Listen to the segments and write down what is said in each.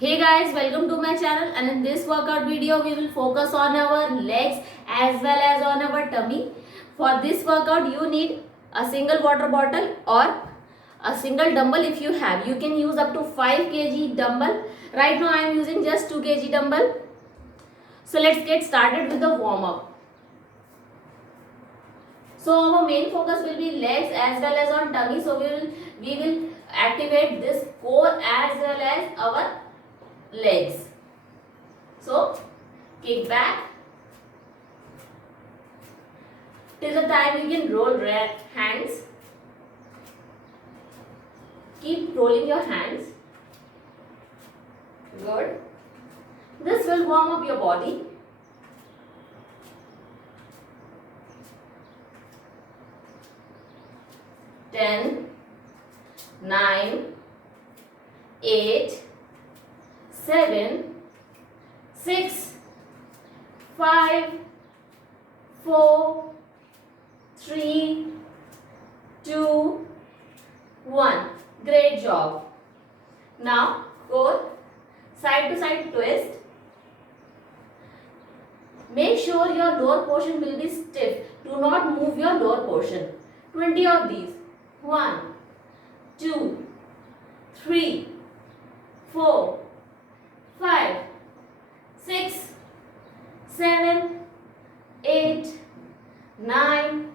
Hey guys, welcome to my channel, and in this workout video we will focus on our legs as well as on our tummy. For this workout you need a single water bottle or a single dumbbell if you have. You can use up to 5 kg dumbbell. Right now I am using just 2 kg dumbbell. So let's get started with the warm up. So our main focus will be legs as well as on tummy. So we will activate this core as well as our legs. So kick back till the time you can roll hands. Keep rolling your hands. Good. This will warm up your body. Ten, 9, 8, 7, 6, 5, 4, 3, 2, 1. Great job. Now go side to side twist. Make sure your lower portion will be stiff. Do not move your lower portion. 20 of these. 1, 2, 3, 4, 5, 6, 7, 8, 9,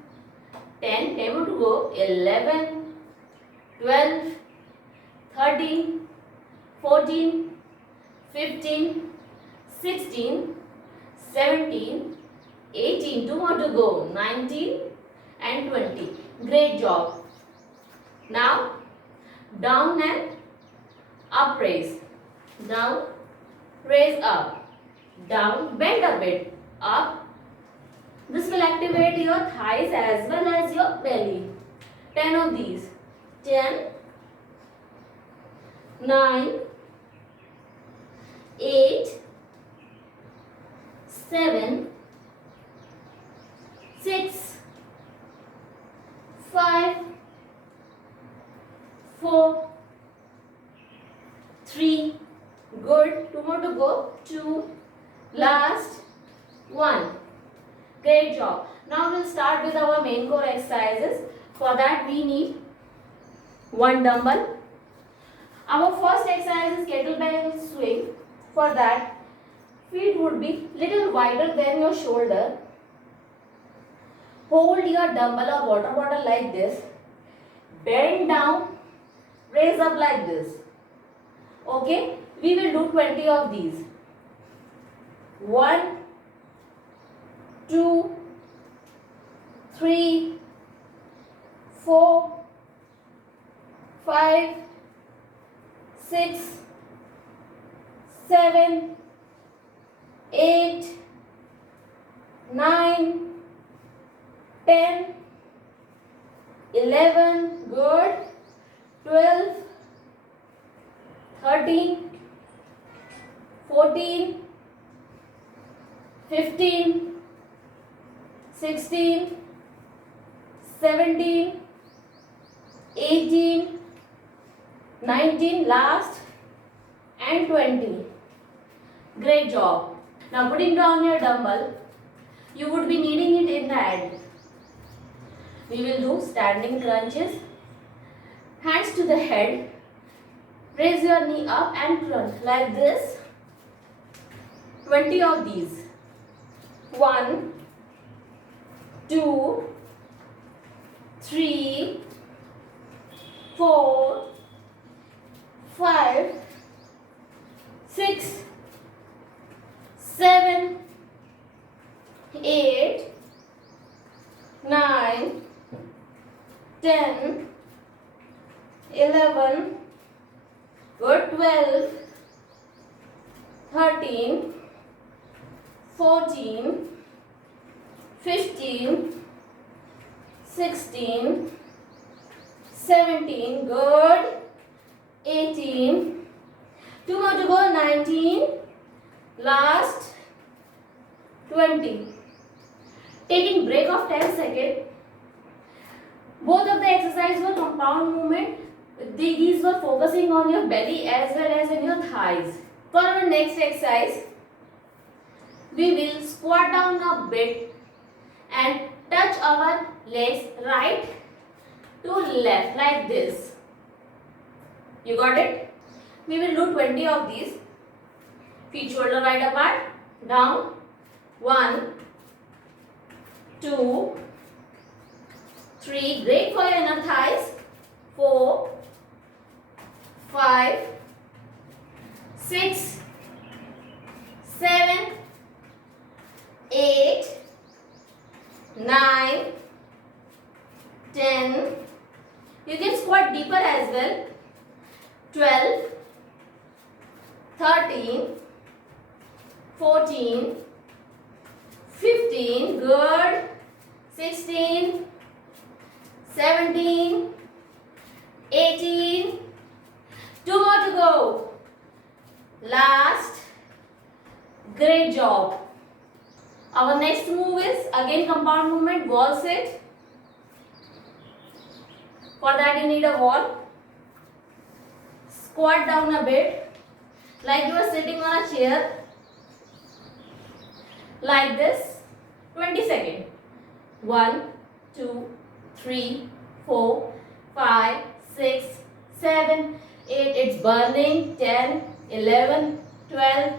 10, 10 more to go, 11, 12, 13, 14, 15, 16, 17, 18, 2 more to go, 19 and 20. Great job. Now down and up raise. Down, raise up. Down, bend a bit. Up. This will activate your thighs as well as your belly. 10 of these. 10, 9, 8, 7, 6, 5, 4, 3, good, 2 more to go, 2, last, 1. Great job. Now we'll start with our main core exercises. For that we need one dumbbell. Our first exercise is kettlebell swing. For that, feet would be little wider than your shoulder. Hold your dumbbell or water bottle like this. Bend down, raise up like this. Okay, we will do 20 of these. 1, 2, 3, 4, 5, 6, 7, 8, 9, 10, 11, good, 12, 13, 14, 15, 16, 17, 18, 19, last, and 20. Great job. Now putting down your dumbbell, you would be needing it in the end. We will do standing crunches. Hands to the head. Raise your knee up and crunch like this. 20 of these. 1, 2, 3, 4, 5, 6, 7, 8, 9, 10, 11, good, 12, 13, 14, 15, 16, 17, good, 18, 2 more to go, 19, last, 20. Taking break of 10 seconds. Both of the exercises were compound movement. These were focusing on your belly as well as in your thighs. For our next exercise, we will squat down a bit and touch our legs right to left like this. You got it? We will do 20 of these. Feet shoulder wide apart. Down. 1, 2, 3. Great for your inner thighs. 4, 5, 6, 7, 8, 9, 10. You can squat deeper as well. 12, 13, 14, 15, good. 16, 17, 18. 2 more to go. Last. Great job. Our next move is again compound movement, wall sit. For that you need a wall. Squat down a bit like you are sitting on a chair. Like this. 20 seconds. 1, 2, 3, 4, 5, 6, 7, 8. It's burning. 10, 11, 12,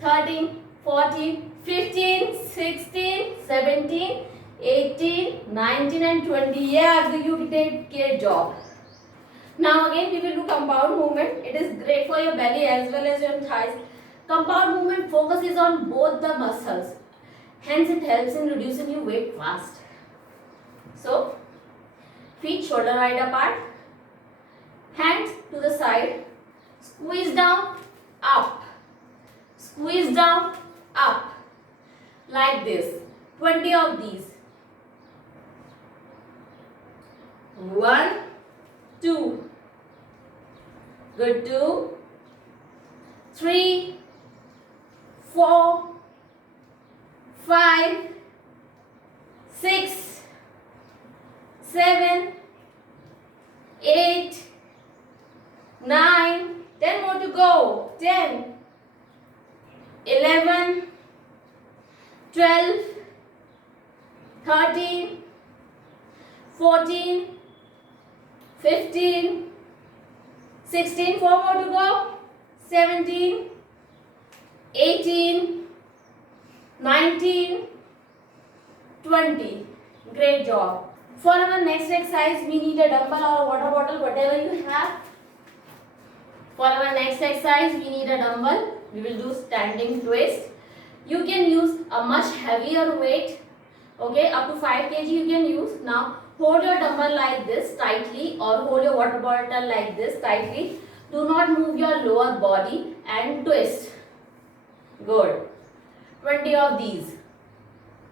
13, 14, 15, 16, 17, 18, 19 and 20. Yeah, you did great job. Now again we will do compound movement. It is great for your belly as well as your thighs. Compound movement focuses on both the muscles. Hence it helps in reducing your weight fast. So, feet shoulder wide apart. Hands to the side. Squeeze down, up. Squeeze down, up. Like this. 20 of these. 1, 2. Good. 2, 3, 4, 5, 6, 7, 8, 9, 10 more to go. 10, 11, 12, 13, 14, 15, 16, 4 more to go. 17, 18, 19, 20. Great job. For our next exercise, we need a dumbbell or a water bottle, whatever you have. For our next exercise, we need a dumbbell. We will do standing twist. You can use a much heavier weight. Okay, up to 5 kg you can use. Now, hold your dumbbell like this tightly or hold your water bottle like this tightly. Do not move your lower body and twist. Good. 20 of these.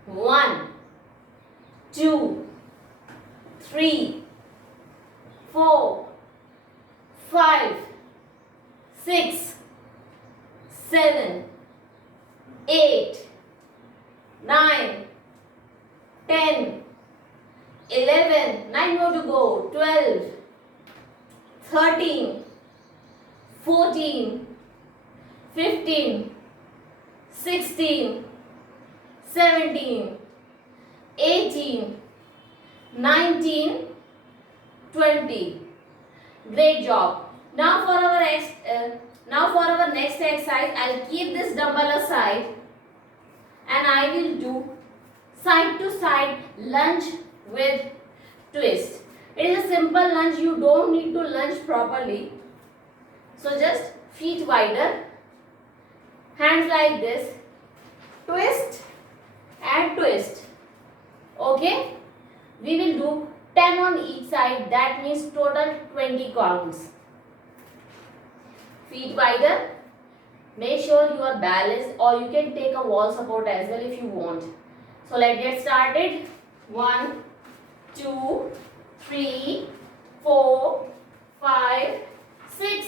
1, 2, 3, 4, 5, 6, 7, 8, 9, 10, 11, 9 more to go. 12, 13, 14, 15, 16, 17, 18, 19, 20. Great job. Now for our next exercise, I'll keep this dumbbell aside and I will do side to side lunge with twist. It is a simple lunge. You don't need to lunge properly. So just feet wider, hands like this, twist and twist. Okay, we will do 10 on each side. That means total 20 counts. Feet wider. Make sure you are balanced, or you can take a wall support as well if you want. So let's get started. 1, 2, 3, 4, 5, 6,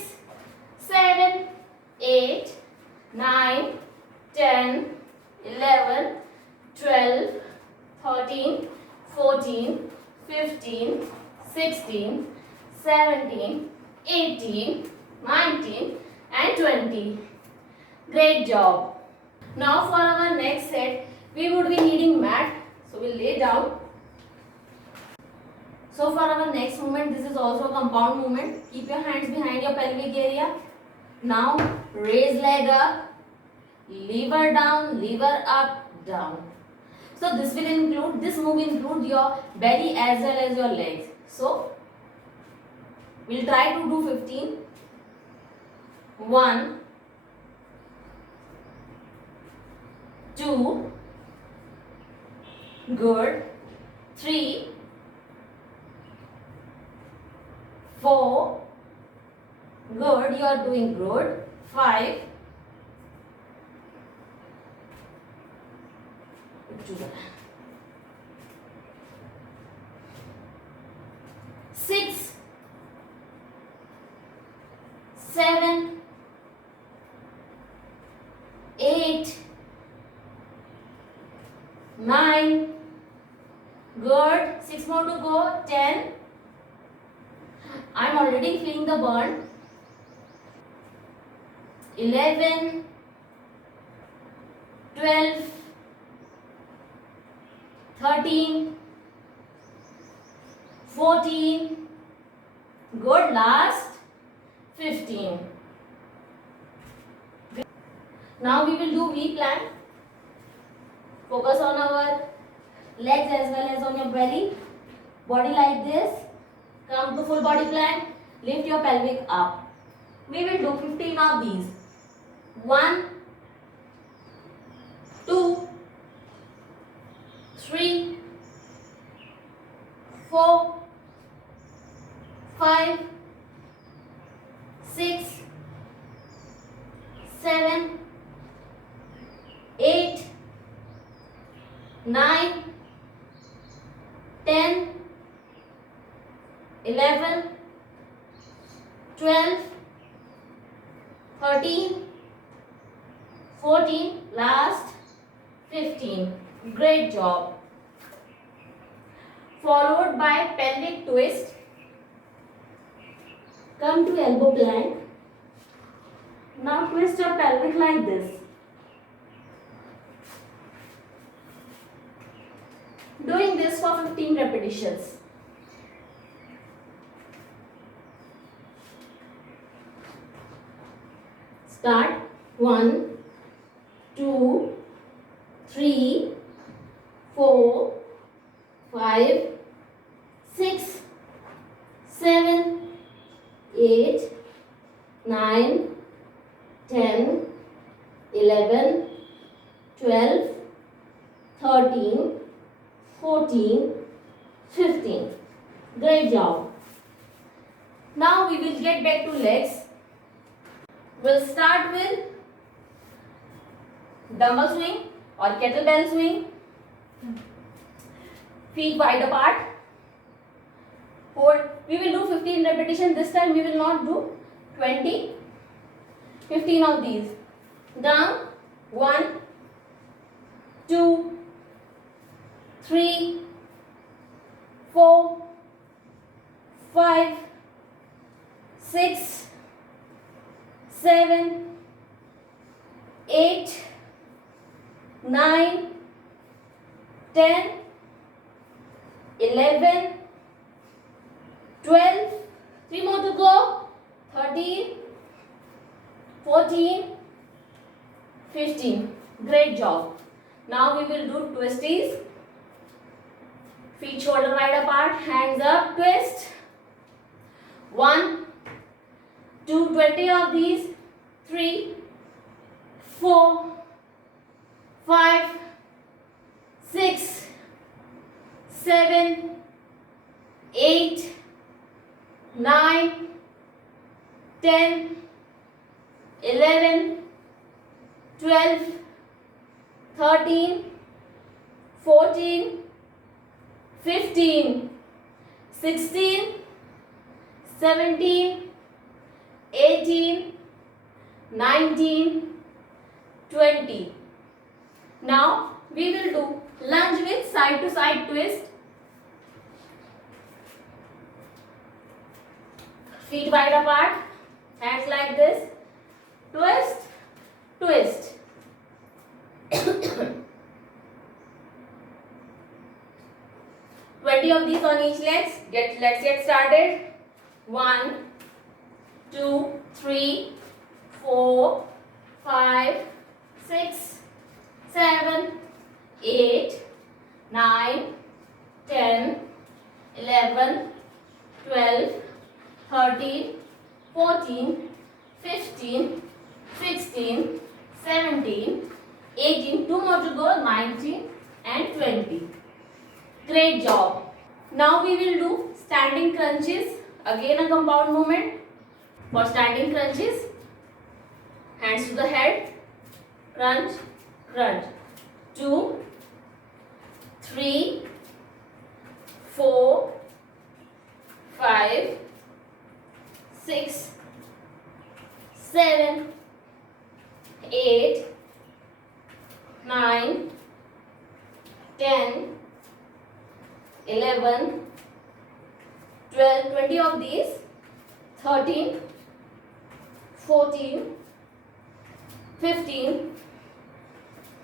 7, 8, 9, 10, 11, 12, 13, 14, 15, 16, 17, 18, 19 and 20. Great job. Now for our next set, we would be needing mat. So we'll lay down. So for our next movement, this is also a compound movement. Keep your hands behind your pelvic area. Now raise leg up, lever down, lever up, down. So this move include your belly as well as your legs. So we'll try to do 15. 1, 2, good. 3, 4, good. You are doing good. 5, 6, 7, 8, 9, good. 6 more to go. 10. I'm already feeling the burn. 11, 12, 13, 14, good. Last 15. Now we will do V plank. Focus on our legs as well as on your belly. Body like this. Come to full body plank. Lift your pelvic up. We will do 15 of these. 1, 2, 3, 4, 5, 6, 7, 8, 9, 10, 11, 12, 13, 14, last 15. Great job. Followed by pelvic twist. Come to elbow plank. Now twist your pelvic like this. Doing this for 15 repetitions. Start. 1, 2, 3, 4, 5, 6, 7, 8, 9, 10, 11, 12, 13, 14, 15. Great job. Now we will get back to legs. We'll start with dumbbell swing or kettlebell swing. Feet wide apart. Hold. We will do 15 repetitions. This time we will not do 20. 15 of these. Down. 1, 2, 3, 4, 5, 6, 7, 8, 9, 10, 11, 12, 3 more to go, 13, 14, 15. Great job. Now we will do twisties. Feet shoulder wide apart, hands up, twist. 1, 2, 20 of these. 3, 4, 5, 6, 7, 8, 9, 10, 11, 12, 13, 14, 15, 16, 17, 18, 19, 20. Now we will do lunge with side to side twist. Feet wide apart, hands like this. Twist, twist. 20 of these on each legs. Let's get started. 1, 2, 3, 4, 5, 6, 7, 8, 9, 10, 11, 12, 13, 14, 15, 16, 17, 18, 2 more to go, 19 and 20. Great job. Now we will do standing crunches. Again a compound movement. For standing crunches, hands to the head, crunch, crunch. 2, 3, 4, 5, 6, 7, 8, 9, 10, 11, 12, 20 of these, 13, 14, 15,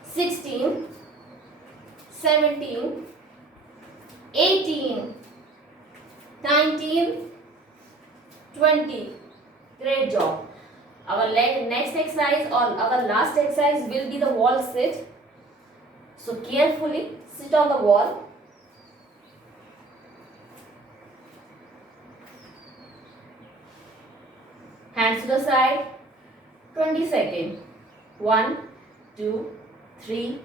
16, 17, 18, 19, 20. Great job. Our next exercise or our last exercise will be the wall sit. So carefully sit on the wall. Hands to the side. 20 seconds. 1, 2, 3,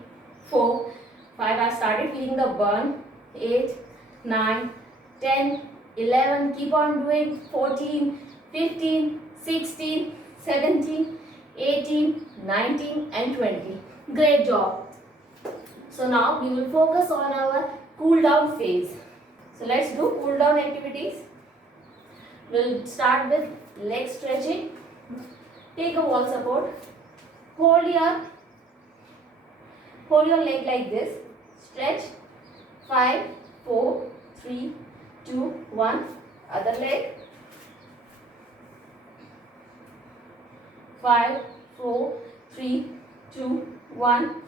4, 5. I started feeling the burn. 8, 9, 10, 11. Keep on doing. 14, 15, 16, 17, 18, 19 and 20. Great job. So now we will focus on our cool down phase. So let's do cool down activities. We'll start with leg stretching. Take a wall support. Hold your leg like this. Stretch. 5, 4, 3, 2, 1. Other leg. 5, 4, 3, 2, 1.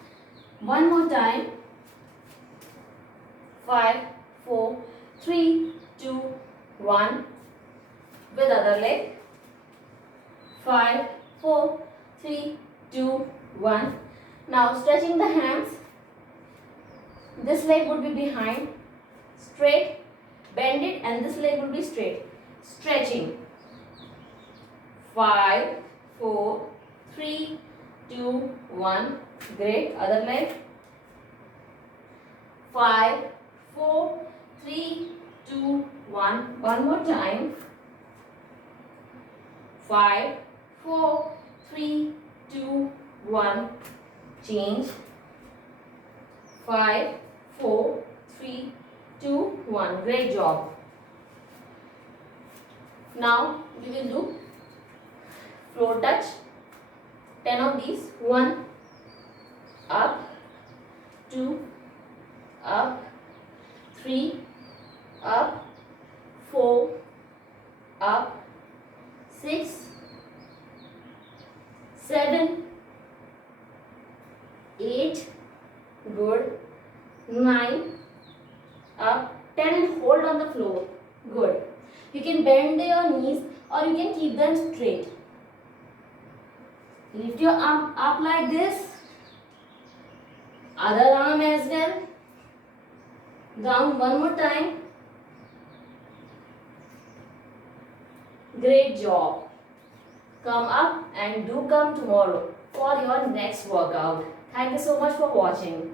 One more time. 5, 4, 3, 2, 1. With other leg. 5, 4, 3, 2, 1. Now stretching the hands. This leg would be behind. Straight. Bend it and this leg will be straight. Stretching. 5, 4, 3, 2, 1. Great. Other leg. 5, 4, 3, 2, 1. One more time. 5, 4, 3, 2, 1. Change. 5, 4, 3, 2, 1. Great job. Now we will do floor touch. 10 of these. 1, up, 2, up, 3, up, 4, up, 6, 7, 8, good, 9, up, 10 and hold on the floor, good. You can bend your knees or you can keep them straight. Lift your arm up like this, other arm as well, down one more time. Great job. Come up and do come tomorrow for your next workout. Thank you so much for watching.